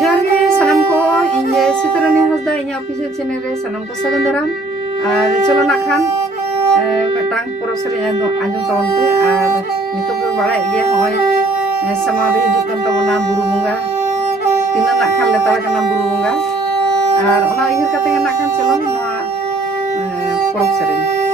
जोहार गे सानाम को इंजे सितरानी Hasda इnya official channel रे सानाम को सगन दाराम और चलो ना खान मेटांग परब सेरें आंजम तावन पे और नितो पे बाड़ाय गे होय समा रे हिजुक कन ताबोना बुरु बुंगा तिना ना खान लेतार कना बुरु बुंगा और ओना उइहर काते ना खान चलो नोआ परब सेरें